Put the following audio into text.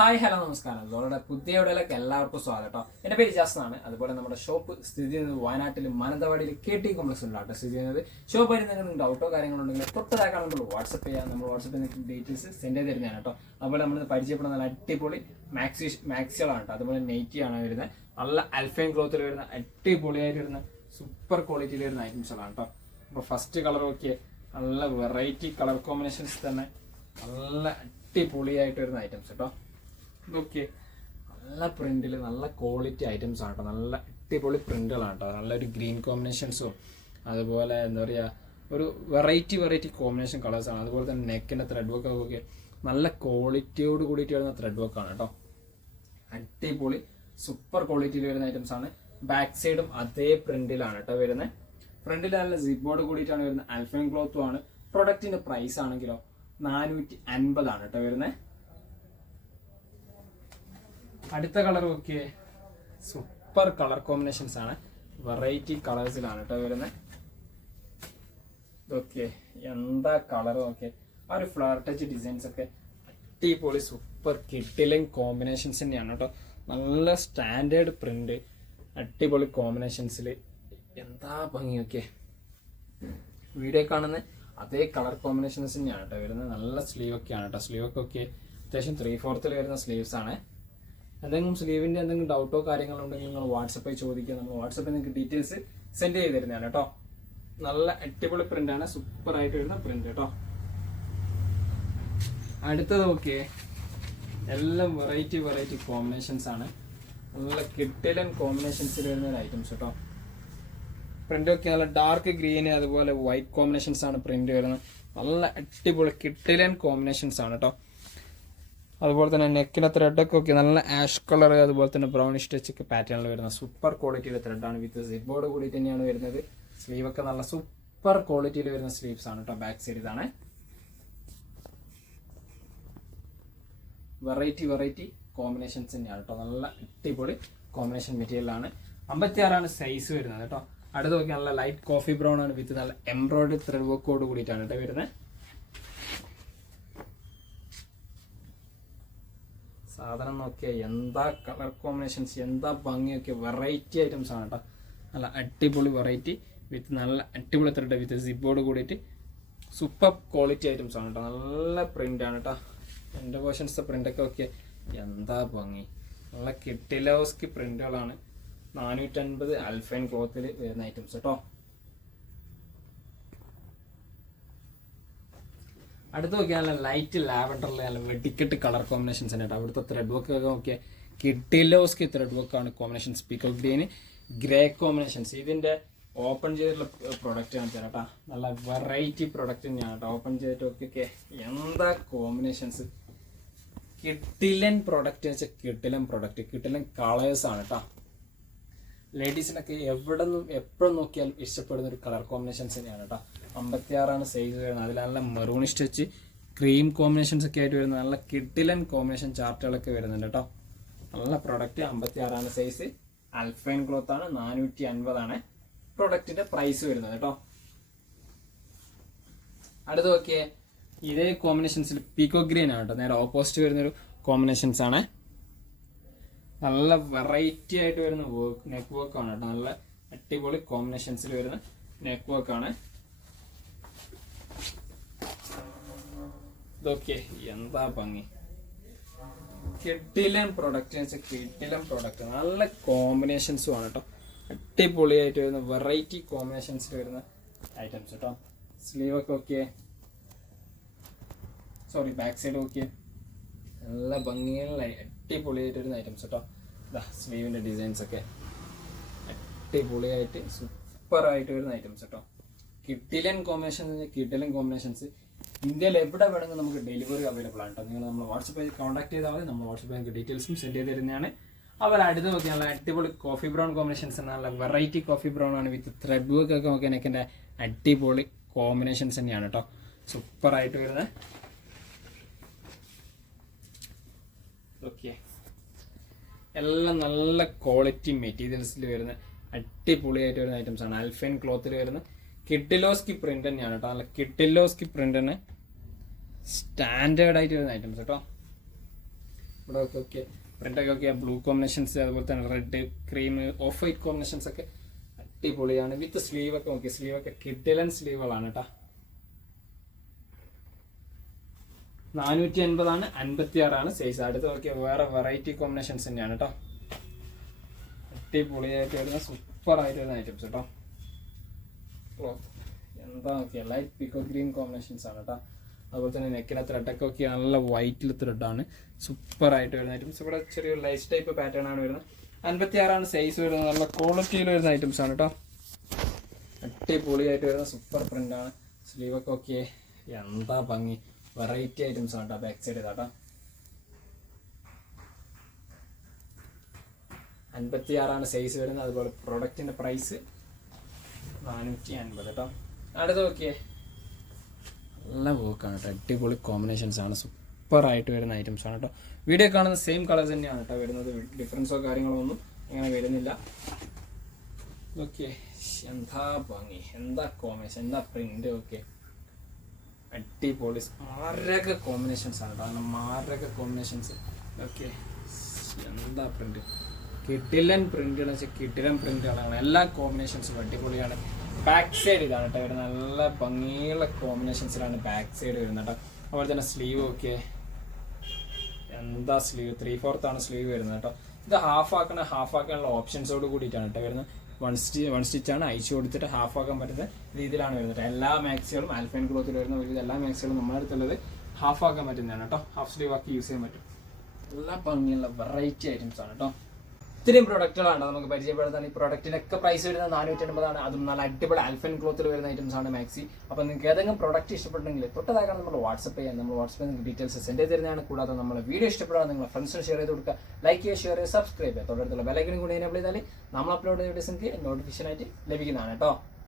Hi hello നമസ്കാരം. നമ്മുടെ പുതിയ വീഡിയോയിലേക്ക് എല്ലാവർക്കും സ്വാഗതം കേട്ടോ. എൻ്റെ പേര് ജാസ്നാണ്. അതുപോലെ നമ്മുടെ ഷോപ്പ് സ്ഥിതി ചെയ്യുന്നത് വയനാട്ടിൽ മാനന്തവാടിയിൽ KT കോംപ്ലക്സിലാണ് സ്ഥിതി ചെയ്യുന്നത്. ഷോപ്പ് ആയിട്ട് നിങ്ങൾക്ക് ഡൗട്ടോ കാര്യങ്ങളുണ്ടെങ്കിൽ തൊട്ടതാക്കാൻ നമ്മൾ വാട്സപ്പ് ചെയ്യാം. നമ്മൾ വാട്സപ്പിൽ നിങ്ങൾക്ക് ഡീറ്റെയിൽസ് സെൻഡ് ചെയ്ത് തരുന്നതാണ് കേട്ടോ. അതുപോലെ നമ്മൾ പരിചയപ്പെടുന്ന നല്ല അടിപൊളി മാക്സികളാണ് കേട്ടോ. അതുപോലെ നെയ്റ്റിയാണ് വരുന്നത്. നല്ല അൽഫൈൻ ക്ലോത്തിൽ വരുന്ന അടിപൊളിയായിട്ട് വരുന്ന സൂപ്പർ ക്വാളിറ്റിയിൽ വരുന്ന ഐറ്റംസുകളാണ് കേട്ടോ. അപ്പോൾ ഫസ്റ്റ് കളർ നോക്കിയേ, നല്ല വെറൈറ്റി കളർ കോമ്പിനേഷൻസ് തന്നെ നല്ല അടിപൊളിയായിട്ട് വരുന്ന ഐറ്റംസ് കേട്ടോ. ഇതൊക്കെ നല്ല പ്രിന്റിൽ നല്ല ക്വാളിറ്റി ഐറ്റംസ് ആണ് കേട്ടോ. നല്ല അടിപൊളി പ്രിന്റുകളാണ് കേട്ടോ. നല്ലൊരു ഗ്രീൻ കോമ്പിനേഷൻസും അതുപോലെ എന്താ പറയുക, ഒരു വെറൈറ്റി കോമ്പിനേഷൻ കളേഴ്സാണ്. അതുപോലെ തന്നെ നെക്കിൻ്റെ ത്രെഡ് വർക്കൊക്കെ നല്ല ക്വാളിറ്റിയോട് കൂടിയിട്ട് വരുന്ന ത്രെഡ് വർക്കാണ് കേട്ടോ. അടിപൊളി സൂപ്പർ ക്വാളിറ്റിയിൽ വരുന്ന ഐറ്റംസ് ആണ്. ബാക്ക് സൈഡും അതേ പ്രിന്റിലാണ് കേട്ടോ വരുന്നത്. ഫ്രണ്ടിൽ നല്ല സിബോർഡ് കൂടിയിട്ടാണ് വരുന്നത്. അൽഫൈൻ ക്ലോത്തും ആണ്. പ്രൊഡക്റ്റിന്റെ പ്രൈസ് ആണെങ്കിലോ 450 ആണ് കേട്ടോ വരുന്നത്. അടുത്ത കളർ നോക്കിയേ, സൂപ്പർ കളർ കോമ്പിനേഷൻസ് ആണ്. വെറൈറ്റി കളേഴ്സിലാണ് കേട്ടോ വരുന്നത്. ഇതൊക്കെ എന്താ കളർ നോക്കിയേ, ആ ഒരു ഫ്ലവർ ടച്ച് ഡിസൈൻസ് ഒക്കെ അടിപൊളി സൂപ്പർ കിഡിലൻ കോമ്പിനേഷൻസ് തന്നെയാണ് കേട്ടോ. നല്ല സ്റ്റാൻഡേർഡ് പ്രിന്റ്, അടിപൊളി കോമ്പിനേഷൻസിൽ എന്താ ഭംഗിയൊക്കെ. വീഡിയോ കാണുന്ന അതേ കളർ കോമ്പിനേഷൻസ് തന്നെയാണ് കേട്ടോ വരുന്നത്. നല്ല സ്ലീവ് ഒക്കെയാണ് കേട്ടോ. സ്ലീവ് ഒക്കെ അത്യാവശ്യം 3/4 വരുന്ന സ്ലീവ്സ് ആണ്. എന്തെങ്കിലും സ്ലീവിൻ്റെ എന്തെങ്കിലും ഡൗട്ടോ കാര്യങ്ങളോ ഉണ്ടെങ്കിൽ നിങ്ങൾ വാട്സപ്പിൽ ചോദിക്കുക. നമ്മൾ വാട്സപ്പിൽ നിങ്ങൾക്ക് ഡീറ്റെയിൽസ് സെൻഡ് ചെയ്ത് തരുന്നതാണ് കേട്ടോ. നല്ല അടിപൊളി പ്രിന്റാണ്, സൂപ്പർ ആയിട്ട് വരുന്ന പ്രിന്റ് കേട്ടോ. അടുത്തത് ഓക്കെ, എല്ലാം വെറൈറ്റി കോമ്പിനേഷൻസ് ആണ്. നല്ല കിഡിലൻ കോമ്പിനേഷൻസിൽ വരുന്ന ഒരു ഐറ്റംസ് കേട്ടോ. പ്രിന്റ് ഒക്കെ നല്ല ഡാർക്ക് ഗ്രീന് അതുപോലെ വൈറ്റ് കോമ്പിനേഷൻസ് ആണ് പ്രിന്റ് വരുന്നത്. നല്ല അടിപൊളി കിഡിലൻ കോമ്പിനേഷൻസ് ആണ് കേട്ടോ. അതുപോലെ തന്നെ നെക്കിലെ ത്രെഡൊക്കെ ഒക്കെ നല്ല ആഷ് കളർ അതുപോലെ തന്നെ ബ്രൗണിഷ് ടച്ച് ഒക്കെ പാറ്റേണിൽ വരുന്ന സൂപ്പർ ക്വാളിറ്റിയിലെ ത്രെഡാണ്. വിത്ത് സിബോർഡ് കൂടി തന്നെയാണ് വരുന്നത്. സ്ലീവ് ഒക്കെ നല്ല സൂപ്പർ ക്വാളിറ്റിയിൽ വരുന്ന സ്ലീവ്സ് ആണ് കേട്ടോ. ബാക്ക് സൈഡ് ഇതാണ്. വെറൈറ്റി കോമ്പിനേഷൻസ് തന്നെയാണ് കേട്ടോ. നല്ല അടിപൊളി കോമ്പിനേഷൻ മെറ്റീരിയലാണ്. 56 സൈസ് വരുന്നത് കേട്ടോ. അടുത്ത് നോക്കി നല്ല ലൈറ്റ് കോഫി ബ്രൗൺ ആണ്. വിത്ത് നല്ല എംബ്രോയിഡറി ത്രെഡ് വർക്കോട് കൂടിയിട്ടാണ് കേട്ടോ വരുന്നത്. സാധനം നോക്കിയാൽ എന്താ കളർ കോമ്പിനേഷൻസ്, എന്താ ഭംഗിയൊക്കെ. വെറൈറ്റി ഐറ്റംസ് ആണ് കേട്ടോ. നല്ല അടിപൊളി വെറൈറ്റി വിത്ത് നല്ല അടിപൊളി ത്രെഡ് വിത്ത് സിബോർഡ് കൂടിയിട്ട് സൂപ്പർ ക്വാളിറ്റി ഐറ്റംസ് ആണ് കേട്ടോ. നല്ല പ്രിന്റ് ആണ് കേട്ടോ. എൻ്റെ പോർഷൻസ് പ്രിന്റൊക്കെ ഒക്കെ എന്താ ഭംഗി. നല്ല കിട്ടിലോസ്കി പ്രിന്റുകളാണ്. 450 അൽഫൈൻ ക്ലോത്തിൽ വരുന്ന ഐറ്റംസ് കേട്ടോ. അടുത്ത് നോക്കിയാൽ നല്ല ലൈറ്റ് ലാവൻഡറിലെ നല്ല വെടിക്കെട്ട് കളർ കോമ്പിനേഷൻസ് ആണ് കേട്ടോ. അവിടുത്തെ ത്രെഡ് വർക്ക് ഒക്കെ നോക്കിയാൽ കിഡിലോസ്കി ത്രെഡ് വർക്കാണ് combinations. Peacock green grey combinations. ഇതിന്റെ ഓപ്പൺ ചെയ്തിട്ടുള്ള പ്രൊഡക്റ്റ് കാണിച്ചാൽ കേട്ടോ. നല്ല വെറൈറ്റി പ്രൊഡക്റ്റ് തന്നെയാണ് കേട്ടോ. ഓപ്പൺ ചെയ്തിട്ടൊക്കെ എന്താ കോമ്പിനേഷൻസ്. കിഡിലൻ പ്രൊഡക്റ്റ് വെച്ചാൽ കിഡിലൻ പ്രൊഡക്റ്റ്, കിഡിലൻ കളേഴ്സ് ആണ് കേട്ടോ. ലേഡീസിനൊക്കെ എവിടെ നിന്നും എപ്പോഴും നോക്കിയാലും ഇഷ്ടപ്പെടുന്ന ഒരു കളർ കോമ്പിനേഷൻസ് തന്നെയാണ് കേട്ടോ. 56 സൈസ് വരുന്നത്. അതിൽ നല്ല മെറൂണിഷ് ടച്ച് ക്രീം കോമ്പിനേഷൻസ് ഒക്കെ ആയിട്ട് വരുന്ന നല്ല കിഡിലൻ കോമ്പിനേഷൻ ചാർട്ടുകളൊക്കെ വരുന്നുണ്ട് കേട്ടോ. നല്ല പ്രൊഡക്റ്റ്. 56 സൈസ് അൽഫൈൻ ക്ലോത്ത് ആണ്. 450 ആണ് പ്രൊഡക്റ്റിന്റെ പ്രൈസ് വരുന്നത് കേട്ടോ. അടുത്ത് നോക്കിയേ, ഇതേ കോമ്പിനേഷൻസിൽ പീക്കോ ഗ്രീൻ ആണ് കേട്ടോ. നേരെ ഓപ്പോസിറ്റ് വരുന്നൊരു കോമ്പിനേഷൻസ് ആണ്. നല്ല വെറൈറ്റി ആയിട്ട് വരുന്ന വർക്ക്, നെക്ക് വർക്ക് ആണ് കേട്ടോ. നല്ല അടിപൊളി കോമ്പിനേഷൻസിൽ വരുന്ന നെക്ക് വർക്ക് ആണ്. ഇതൊക്കെ എന്താ ഭംഗി. കിഡിലൻ പ്രൊഡക്റ്റ് വെച്ചാൽ കിഡിലൻ പ്രൊഡക്റ്റ്. നല്ല കോമ്പിനേഷൻസും ആണ് കേട്ടോ. അടിപൊളിയായിട്ട് വരുന്ന വെറൈറ്റി കോമ്പിനേഷൻസിൽ വരുന്ന ഐറ്റംസ് കേട്ടോ. സ്ലീവ് ഒക്കെ okay, sorry back side okay. നല്ല ഭംഗിയുള്ള അടിപൊളിയായിട്ട് വരുന്ന ഐറ്റംസ് കേട്ടോ. ഇതാ സ്ലീവിൻ്റെ ഡിസൈൻസ് ഒക്കെ അടിപൊളിയായിട്ട് സൂപ്പറായിട്ട് വരുന്ന ഐറ്റംസ് കേട്ടോ. കിഡിലൻ കോമ്പിനേഷൻസ്. ഇന്ത്യയിൽ എവിടെ വേണമെങ്കിൽ നമുക്ക് ഡെലിവറി അവൈലബിൾ ആണ് കേട്ടോ. നിങ്ങൾ നമ്മൾ വാട്സപ്പിൽ കോൺടാക്ട് ചെയ്താൽ മതി. നമ്മൾ വാട്സപ്പിൽ നിങ്ങൾക്ക് ഡീറ്റെയിൽസും സെൻഡ് ചെയ്ത് തരുന്നതാണ്. അവർ അടുത്ത് നോക്കിയാൽ നല്ല അടിപൊളി കോഫി ബ്രൗൺ കോമ്പിനേഷൻസ്. നല്ല വെറൈറ്റി കോഫി ബ്രൗൺ ആണ്. വിത്ത് ത്രെഡ് വർക്ക് ഒക്കെ നോക്കിയാൽ എൻ്റെ അടിപൊളി കോമ്പിനേഷൻസ് തന്നെയാണ് കേട്ടോ. സൂപ്പറായിട്ട് വരുന്നത്. ഓക്കെ, എല്ലാം നല്ല ക്വാളിറ്റി മെറ്റീരിയൽസിൽ വരുന്ന അടിപൊളിയായിട്ട് വരുന്ന ഐറ്റംസ് ആണ്. അൽഫൈൻ ക്ലോത്തിൽ വരുന്ന കിഡിലോസ്കി പ്രിന്റ് തന്നെയാണ് കേട്ടോ. നല്ല കിഡിലോസ്കി പ്രിന്റ് തന്നെ സ്റ്റാൻഡേർഡ് ആയിട്ട് വരുന്ന ഐറ്റംസ് കേട്ടോ. ഇവിടെ ഒക്കെ ഓക്കെ പ്രിൻ്റൊക്കെ ഓക്കെ ബ്ലൂ കോമ്പിനേഷൻസ് അതുപോലെ തന്നെ red cream of white combinations ഒക്കെ അടിപൊളിയാണ്. വിത്ത് സ്ലീവ് ഒക്കെ നോക്കി, സ്ലീവ് ഒക്കെ കിഡിലൻ സ്ലീവുകളാണ് കേട്ടോ. 480 56 സൈസ്. അടുത്ത് നോക്കിയാൽ വേറെ വെറൈറ്റി കോമ്പിനേഷൻസ് തന്നെയാണ് കേട്ടോ. അടിപൊളിയായിട്ട് വരുന്ന സൂപ്പർ ആയിട്ട് വരുന്ന ഐറ്റംസ് കേട്ടോ. എന്താ നോക്കിയാൽ ലൈറ്റ് പിക്കോ ഗ്രീൻ കോമ്പിനേഷൻസ് ആണ് കേട്ടോ. അതുപോലെ തന്നെ നെക്കിലെ ത്രെഡൊക്കെ നോക്കി നല്ല വൈറ്റിൽ ത്രെഡാണ്, സൂപ്പർ ആയിട്ട് വരുന്ന ഐറ്റംസ്. ഇവിടെ ചെറിയൊരു ലൈസ് ടൈപ്പ് പാറ്റേൺ ആണ് വരുന്നത്. 56 സൈസ് വരുന്നത്. നല്ല ക്വാളിറ്റിയിൽ വരുന്ന ഐറ്റംസ് ആണ് കേട്ടോ. അടിപൊളിയായിട്ട് വരുന്ന സൂപ്പർ പ്രിന്റ് ആണ്. സ്ലീവൊക്കെ ഓക്കെ, എന്താ ഭംഗി, വെറൈറ്റി ഐറ്റംസ് ആണ് കേട്ടോ. ബാക്ക് സൈഡ് കേട്ടോ 56 സൈസ് വരുന്നത്. അതുപോലെ പ്രൊഡക്റ്റിന്റെ പ്രൈസ് 450 കേട്ടോ. അടുത്ത് നോക്കിയേ നല്ല വർക്കാണ് കേട്ടോ. അടിപൊളി കോമ്പിനേഷൻസ് ആണ്, സൂപ്പർ ആയിട്ട് വരുന്ന ഐറ്റംസ് ആണ് കേട്ടോ. വീഡിയോ കാണുന്ന സെയിം കളേഴ്സ് തന്നെയാണ് കേട്ടോ വരുന്നത്. ഡിഫറൻസോ കാര്യങ്ങളോ ഒന്നും അങ്ങനെ വരുന്നില്ല. ഓക്കെ, എന്താ ഭംഗി, എന്താ കോമ്പിനേഷൻ, എന്താ പ്രിന്റ്. ഓക്കെ, അടിപൊളി മാരക കോമ്പിനേഷൻസ് ആണ് കേട്ടോ. അങ്ങനെ മാരക കോമ്പിനേഷൻസ്. ഓക്കെ, എന്താ പ്രിന്റ്, കിഡിലൻ പ്രിന്റ് എന്ന് വെച്ചാൽ കിഡിലൻ പ്രിന്റുകളാണ്. എല്ലാ കോമ്പിനേഷൻസും അടിപൊളിയാണ്. ബാക്ക് സൈഡ് ഇതാണ് കേട്ടോ വരുന്നത്. നല്ല ഭംഗിയുള്ള കോമ്പിനേഷൻസിലാണ് ബാക്ക് സൈഡ് വരുന്നത് കേട്ടോ. അതുപോലെ തന്നെ സ്ലീവ് ഒക്കെ എന്താ സ്ലീവ് 3/4 സ്ലീവ് വരുന്നത് കേട്ടോ. ഇത് ഹാഫ് ആക്കാനുള്ള ഓപ്ഷൻസോട് കൂടിയിട്ടാണ് കേട്ടോ വരുന്നത്. വൺ സ്റ്റിച്ചാണ് അയച്ചു കൊടുത്തിട്ട് ഹാഫ് ആക്കാൻ പറ്റുന്ന രീതിയിലാണ് വരുന്നത്. എല്ലാ മാക്സികളും ആൽഫൈൻ ക്ലോത്തിൽ വരുന്ന എല്ലാ മാക്സികളും നമ്മുടെ അടുത്തുള്ളത് ഹാഫ് ആക്കാൻ പറ്റുന്നതാണ് കേട്ടോ. ഹാഫ് സ്ലീവ് ആക്കി യൂസ് ചെയ്യാൻ പറ്റും. എല്ലാ ഭംഗിയുള്ള വെറൈറ്റി ഐറ്റംസ് ആണ് കേട്ടോ. ഇത്രയും പ്രൊഡക്റ്റുകളാണ് നമുക്ക് പരിചയപ്പെടുത്താൻ. ഈ പ്രൊഡക്റ്റിനൊക്കെ പ്രൈസ് വരുന്നത് 480. അതും നല്ല അടിപൊളി ആൽഫൈൻ ക്ലോത്തിൽ വരുന്ന ഐറ്റംസ് ആണ് മാക്സി. അപ്പോൾ നിങ്ങൾക്ക് ഏതെങ്കിലും പ്രൊഡക്റ്റ് ഇഷ്ടപ്പെട്ടെങ്കിൽ തൊട്ടതാക്കാൻ നമ്മൾ വാട്സപ്പ് ചെയ്യാം. നമ്മൾ വാട്സപ്പിൽ നിങ്ങൾക്ക് ഡീറ്റെയിൽസ് സെൻഡ് ചെയ്ത് തരുന്നതാണ്. കൂടാതെ നമ്മൾ വീഡിയോ ഇഷ്ടപ്പെടാൻ നിങ്ങളുടെ ഫ്രണ്ട്സിന് ഷെയർ ചെയ്ത് കൊടുക്കുക. ലൈക്ക് ചെയ്യുക, ഷെയർ ചെയ്യുക, സബ്സ്ക്രൈബ് ചെയ്യുക. തൊട്ടടുത്തുള്ള ബെലൈക്കനും കൂടി എനേബിൾ ചെയ്താൽ നമ്മൾ അപ്ലോഡ് ചെയ്ത വീഡിയോസ് നിങ്ങൾക്ക് നോട്ടിഫിക്കേഷൻ ആയിട്ട് ലഭിക്കുന്നതാണ് കേട്ടോ.